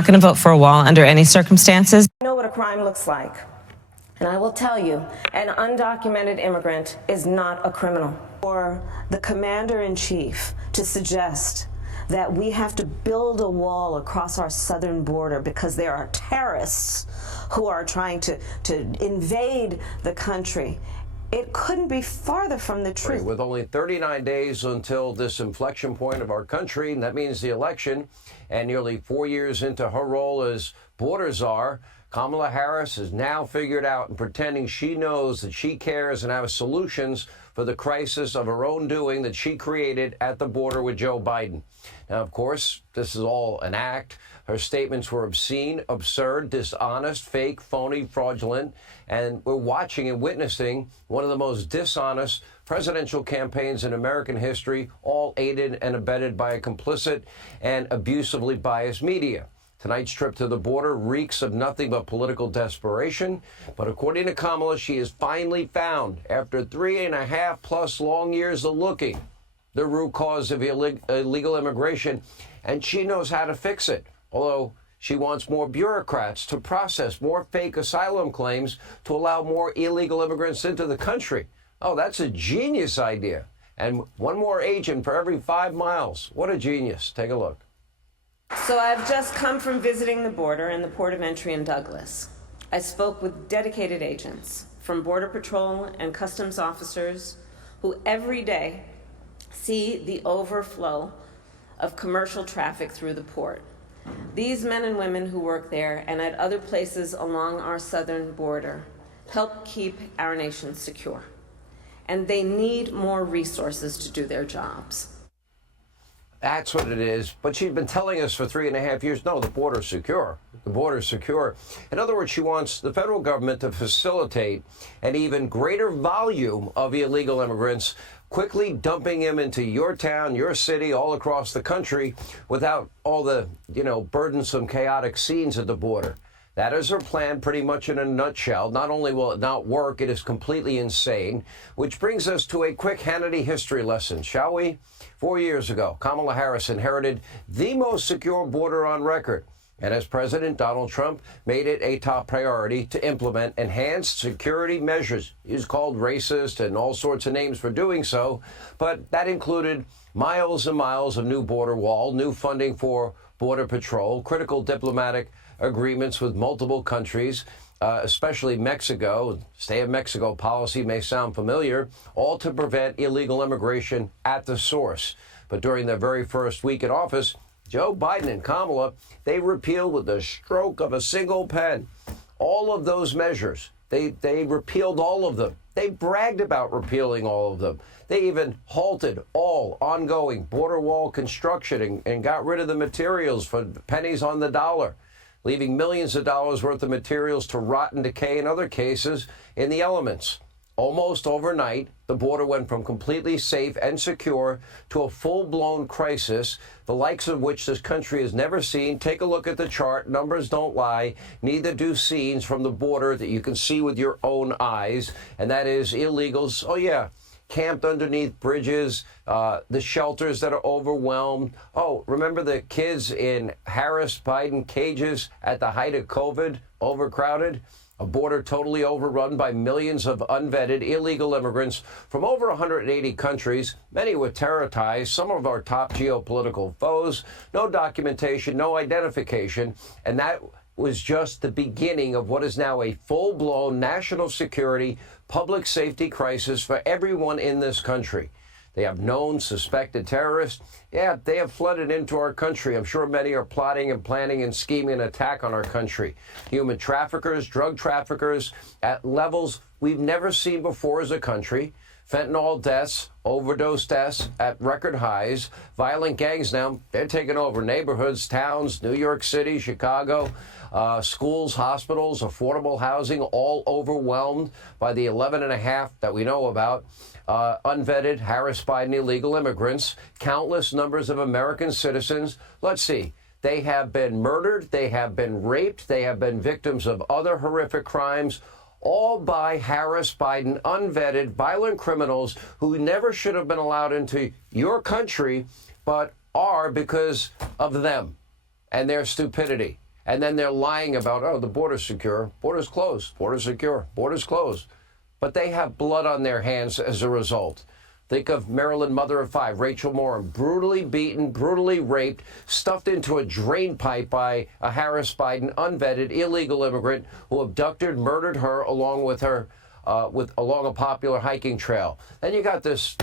not going to vote for a wall under any circumstances. I know what a crime looks like. And I will tell you, an undocumented immigrant is not a criminal. For the commander-in-chief to suggest that we have to build a wall across our southern border because there are terrorists who are trying to invade the country, it couldn't be farther from the truth. With only 39 days until this inflection point of our country, and that means the election, and nearly 4 years into her role as border czar, Kamala Harris has now figured out and pretending she knows that she cares and has solutions for the crisis of her own doing that she created at the border with Joe Biden. Now, of course, this is all an act. Her statements were obscene, absurd, dishonest, fake, phony, fraudulent, and we're watching and witnessing one of the most dishonest presidential campaigns in American history, all aided and abetted by a complicit and abusively biased media. Tonight's trip to the border reeks of nothing but political desperation. But according to Kamala, she has finally found, after 3.5+ long years of looking, the root cause of illegal immigration, and she knows how to fix it. Although she wants more bureaucrats to process more fake asylum claims to allow more illegal immigrants into the country. Oh, that's a genius idea. And one more agent for every 5 miles. What a genius. Take a look. So I've just come from visiting the border and the port of entry in Douglas. I spoke with dedicated agents from Border Patrol and customs officers who every day see the overflow of commercial traffic through the port. These men and women who work there and at other places along our southern border help keep our nation secure. And they need more resources to do their jobs. That's what it is. But she's been telling us for 3.5 years, no, the border's secure. The border's secure. In other words, she wants the federal government to facilitate an even greater volume of illegal immigrants, quickly dumping them into your town, your city, all across the country without all the, burdensome, chaotic scenes at the border. That is her plan pretty much in a nutshell. Not only will it not work, it is completely insane. Which brings us to a quick Hannity history lesson, shall we? 4 years ago, Kamala Harris inherited the most secure border on record. And as President Donald Trump made it a top priority to implement enhanced security measures. He was called racist and all sorts of names for doing so. But that included miles and miles of new border wall, new funding for Border Patrol, critical diplomatic agreements with multiple countries, especially Mexico. Stay in Mexico policy may sound familiar, all to prevent illegal immigration at the source. But during their very first week in office, Joe Biden and Kamala, they repealed with the stroke of a single pen all of those measures. They repealed all of them. They bragged about repealing all of them. They even halted all ongoing border wall construction and got rid of the materials for pennies on the dollar, leaving millions of dollars worth of materials to rot and decay in other cases in the elements. Almost overnight, the border went from completely safe and secure to a full-blown crisis, the likes of which this country has never seen. Take a look at the chart. Numbers don't lie. Neither do scenes from the border that you can see with your own eyes. And that is illegals. Oh, yeah. Camped underneath bridges, the shelters that are overwhelmed. Oh, remember the kids in Harris-Biden cages at the height of COVID, overcrowded? A border totally overrun by millions of unvetted illegal immigrants from over 180 countries, many with terror ties, some of our top geopolitical foes, no documentation, no identification, and that was just the beginning of what is now a full-blown national security, public safety crisis for everyone in this country. They have known suspected terrorists. Yeah, they have flooded into our country. I'm sure many are plotting and planning and scheming an attack on our country. Human traffickers, drug traffickers at levels we've never seen before as a country. Fentanyl deaths, overdose deaths at record highs. Violent gangs now, they're taking over neighborhoods, towns, New York City, Chicago. Schools, hospitals, affordable housing, all overwhelmed by the 11.5 that we know about. Unvetted Harris-Biden illegal immigrants, countless numbers of American citizens. Let's see. They have been murdered. They have been raped. They have been victims of other horrific crimes, all by Harris-Biden unvetted violent criminals who never should have been allowed into your country, but are because of them and their stupidity. And then they're lying about, oh, the border's secure, border's closed, border's secure, border's closed. But they have blood on their hands as a result. Think of Maryland mother of 5, Rachel Morin, brutally beaten, brutally raped, stuffed into a drain pipe by a Harris Biden unvetted illegal immigrant who abducted, murdered her along with her, along a popular hiking trail. Then you got this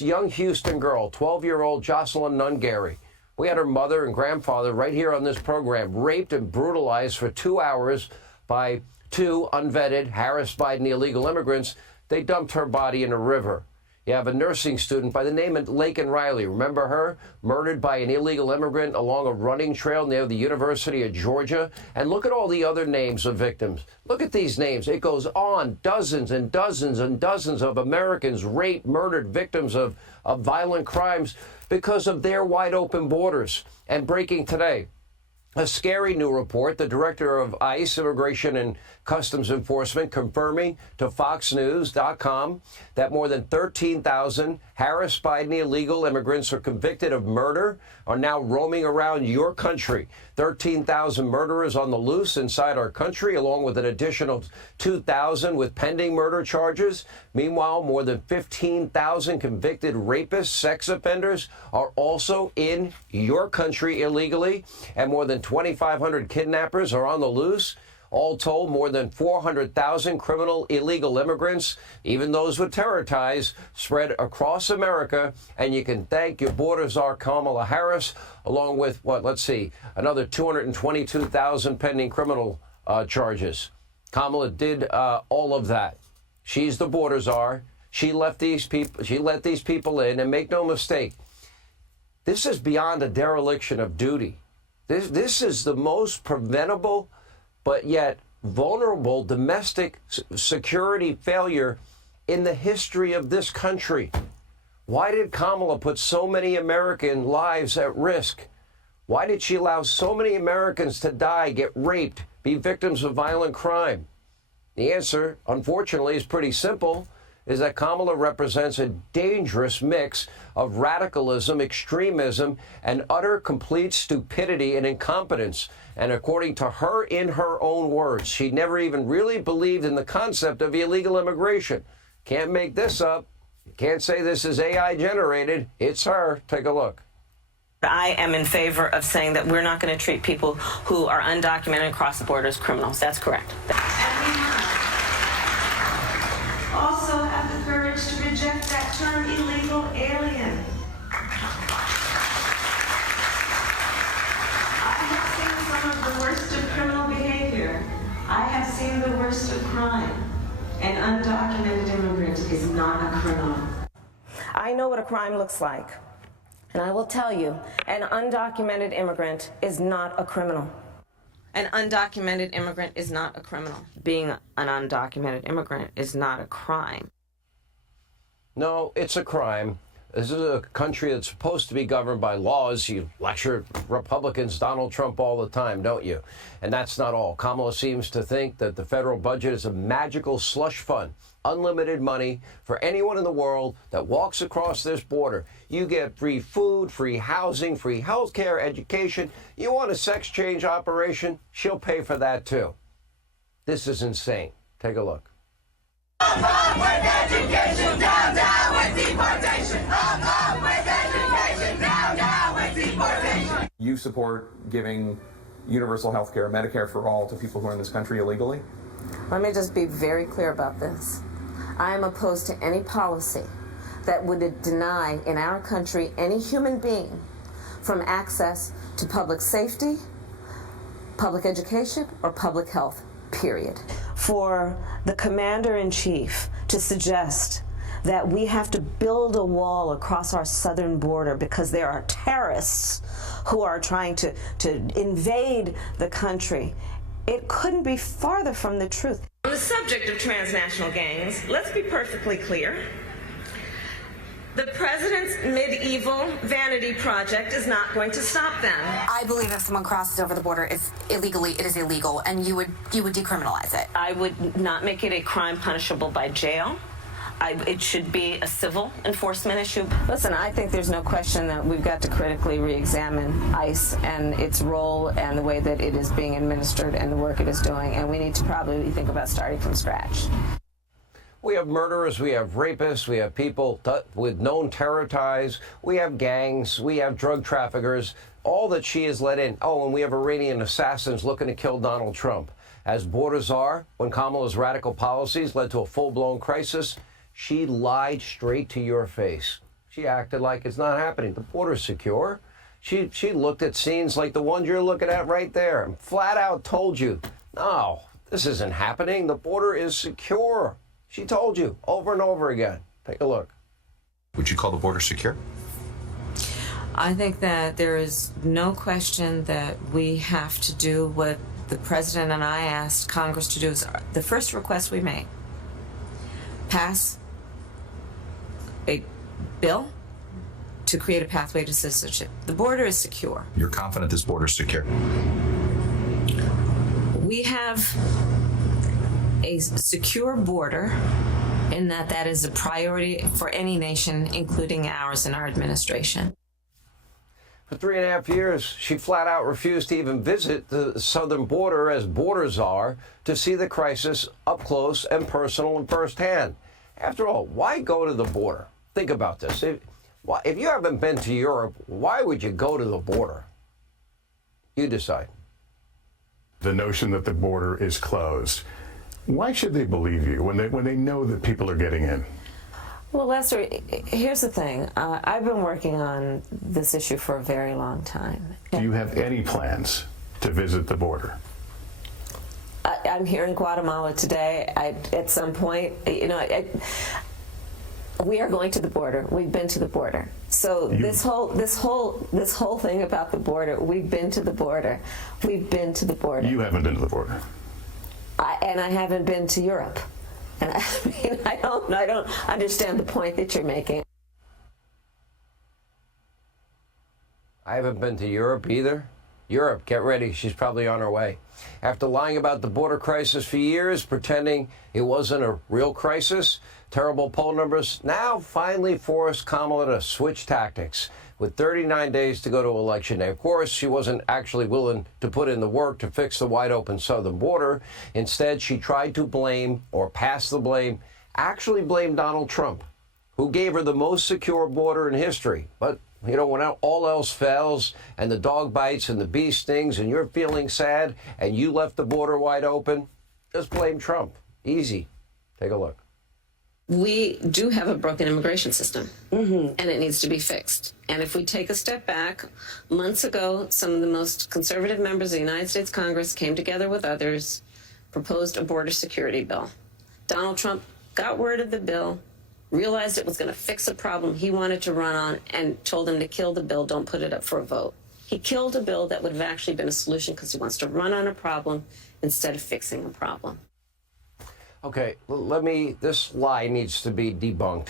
young Houston girl, 12-year-old Jocelyn Nungary. We had her mother and grandfather right here on this program, raped and brutalized for 2 hours by 2 unvetted Harris Biden illegal immigrants. They dumped her body in a river. You have a nursing student by the name of Laken Riley. Remember her? Murdered by an illegal immigrant along a running trail near the University of Georgia. And look at all the other names of victims. Look at these names. It goes on. Dozens and dozens and dozens of Americans raped, murdered, victims of violent crimes because of their wide open borders. And breaking today, a scary new report, the director of ICE, Immigration and Customs Enforcement, confirming to FoxNews.com that more than 13,000 Harris Biden illegal immigrants are convicted of murder are now roaming around your country. 13,000 murderers on the loose inside our country, along with an additional 2,000 with pending murder charges. Meanwhile, more than 15,000 convicted rapists, sex offenders are also in your country illegally, and more than 2,500 kidnappers are on the loose. All told, more than 400,000 criminal illegal immigrants, even those with terror ties, spread across America. And you can thank your border czar Kamala Harris, along with, another 222,000 pending criminal charges. Kamala did all of that. She's the border czar. She let these people in, and make no mistake, this is beyond a dereliction of duty. This is the most preventable but yet vulnerable domestic security failure in the history of this country. Why did Kamala put so many American lives at risk? Why did she allow so many Americans to die, get raped, be victims of violent crime? The answer, unfortunately, is pretty simple, is that Kamala represents a dangerous mix of radicalism, extremism, and utter complete stupidity and incompetence. And according to her, in her own words, she never even really believed in the concept of illegal immigration. Can't make this up. You can't say this is AI generated. It's her. Take a look. I am in favor of saying that we're not going to treat people who are undocumented across the border as criminals. That's correct. Also have the courage to reject that term illegal alien. I have seen some of the worst of criminal behavior. I have seen the worst of crime. An undocumented immigrant is not a criminal. I know what a crime looks like. And I will tell you, an undocumented immigrant is not a criminal. An undocumented immigrant is not a criminal. Being an undocumented immigrant is not a crime. No, it's a crime. This is a country that's supposed to be governed by laws. You lecture Republicans, Donald Trump, all the time, don't you? And that's not all. Kamala seems to think that the federal budget is a magical slush fund, unlimited money for anyone in the world that walks across this border. You get free food, free housing, free health care, education. You want a sex change operation? She'll pay for that, too. This is insane. Take a look. Up with education, down, down with deportation. Up with education, down, down with deportation. You support giving universal health care, Medicare for all, to people who are in this country illegally? Let me just be very clear about this. I am opposed to any policy that would deny in our country any human being from access to public safety, public education, or public health, period. For the commander-in-chief to suggest that we have to build a wall across our southern border because there are terrorists who are trying to invade the country, it couldn't be farther from the truth. On the subject of transnational gangs, let's be perfectly clear. The president's medieval vanity project is not going to stop them. I believe if someone crosses over the border illegally, it is illegal, and you would decriminalize it. I would not make it a crime punishable by jail. It should be a civil enforcement issue. Listen, I think there's no question that we've got to critically re-examine ICE and its role and the way that it is being administered and the work it is doing, and we need to probably think about starting from scratch. We have murderers, we have rapists, we have people with known terror ties, we have gangs, we have drug traffickers, all that she has let in. Oh, and we have Iranian assassins looking to kill Donald Trump. As borders are, when Kamala's radical policies led to a full-blown crisis, she lied straight to your face. She acted like it's not happening. The border's secure. She looked at scenes like the ones you're looking at right there and flat out told you, no, this isn't happening. The border is secure. She told you over and over again. Take a look. Would you call the border secure? I think that there is no question that we have to do what the president and I asked Congress to do. Is the first request we made: pass a bill to create a pathway to citizenship. The border is secure. You're confident this border is secure? We have a secure border in that is a priority for any nation, including ours and our administration. For 3.5 years, she flat out refused to even visit the southern border, as borders are, to see the crisis up close and personal and firsthand. After all, why go to the border? Think about this. If you haven't been to Europe, why would you go to the border? You decide. The notion that the border is closed. Why should they believe you when they know that people are getting in? Well, Lester, here's the thing. I've been working on this issue for a very long time. Do you have any plans to visit the border? I'm here in Guatemala today. At some point, we are going to the border. We've been to the border. So this whole thing about the border, we've been to the border. We've been to the border. You haven't been to the border. And I haven't been to Europe. And I mean, I don't understand the point that you're making. I haven't been to Europe either. Europe, get ready. She's probably on her way. After lying about the border crisis for years, pretending it wasn't a real crisis, terrible poll numbers now finally forced Kamala to switch tactics. With 39 days to go to Election Day. Of course, she wasn't actually willing to put in the work to fix the wide-open southern border. Instead, she tried to blame, or pass the blame, actually blame Donald Trump, who gave her the most secure border in history. But, when all else fails, and the dog bites and the bee stings, and you're feeling sad, and you left the border wide open, just blame Trump. Easy. Take a look. We do have a broken immigration system, and it needs to be fixed. And if we take a step back, months ago, some of the most conservative members of the United States Congress came together with others, proposed a border security bill. Donald Trump got word of the bill, realized it was going to fix a problem he wanted to run on, and told them to kill the bill, don't put it up for a vote. He killed a bill that would have actually been a solution because he wants to run on a problem instead of fixing a problem. Okay, this lie needs to be debunked.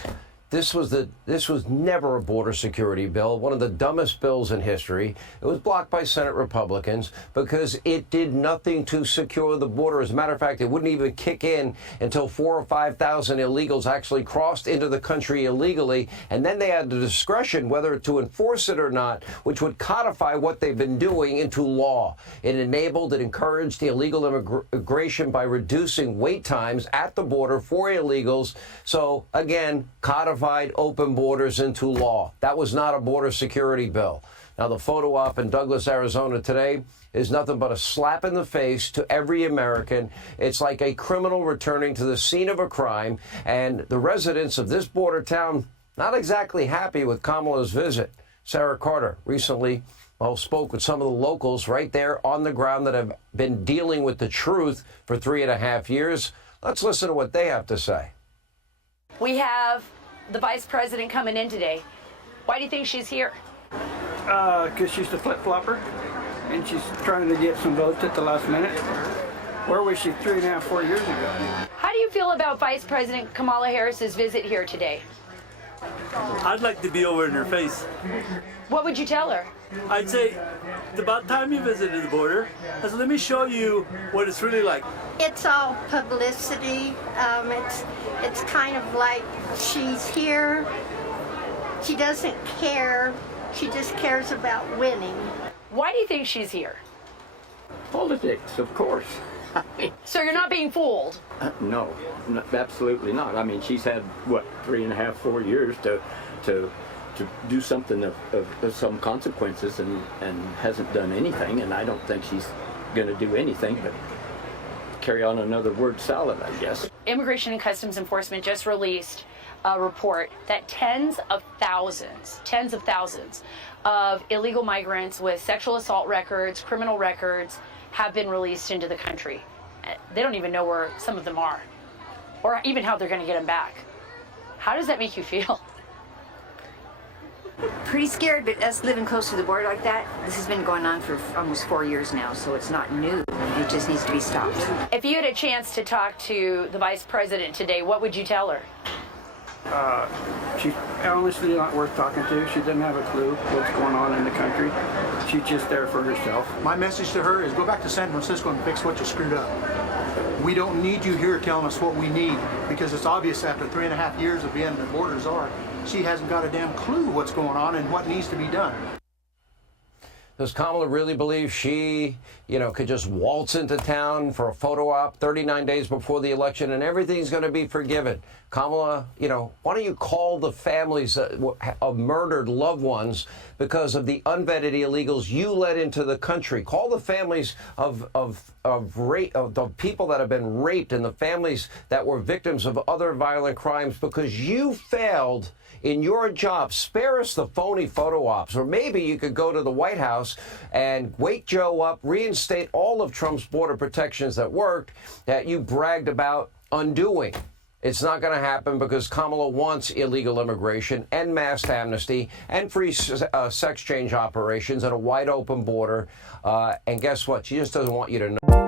This was never a border security bill, one of the dumbest bills in history. It was blocked by Senate Republicans because it did nothing to secure the border. As a matter of fact, it wouldn't even kick in until 4,000 or 5,000 illegals actually crossed into the country illegally, and then they had the discretion whether to enforce it or not, which would codify what they've been doing into law. It encouraged illegal immigration by reducing wait times at the border for illegals. So, again, codified open borders into law. That was not a border security bill. Now, the photo op in Douglas, Arizona today is nothing but a slap in the face to every American. It's like a criminal returning to the scene of a crime, and the residents of this border town not exactly happy with Kamala's visit. Sarah Carter recently spoke with some of the locals right there on the ground that have been dealing with the truth for 3.5 years. Let's listen to what they have to say. We have the vice president coming in today. Why do you think she's here? Because she's the flip-flopper, and she's trying to get some votes at the last minute. Where was she 3.5, 4 years ago? How do you feel about Vice President Kamala Harris's visit here today? I'd like to be over in her face. What would you tell her? I'd say it's about time you visited the border. So let me show you what it's really like. It's all publicity. It's kind of like she's here. She doesn't care. She just cares about winning. Why do you think she's here? Politics, of course. So you're not being fooled? No, absolutely not. I mean, she's had, what, 3.5, 4 years to do something of some consequences and hasn't done anything, and I don't think she's going to do anything but carry on another word salad, I guess. Immigration and Customs Enforcement just released a report that tens of thousands of illegal migrants with sexual assault records, criminal records, have been released into the country. They don't even know where some of them are, or even how they're going to get them back. How does that make you feel? Pretty scared, but us living close to the border like that, this has been going on for almost 4 years now, so it's not new. It just needs to be stopped. If you had a chance to talk to the Vice President today, what would you tell her? She's honestly not worth talking to. She doesn't have a clue what's going on in the country. She's just there for herself. My message to her is go back to San Francisco and fix what you screwed up. We don't need you here telling us what we need, because it's obvious after 3.5 years of being the border czar, she hasn't got a damn clue what's going on and what needs to be done. Does Kamala really believe she, could just waltz into town for a photo op 39 days before the election and everything's going to be forgiven? Kamala, why don't you call the families of murdered loved ones because of the unvetted illegals you let into the country? Call the families of people that have been raped and the families that were victims of other violent crimes because you failed in your job. Spare us the phony photo ops. Or maybe you could go to the White House and wake Joe up, reinstate all of Trump's border protections that worked, that you bragged about undoing. It's not going to happen because Kamala wants illegal immigration and mass amnesty and free sex change operations and a wide open border. And guess what? She just doesn't want you to know.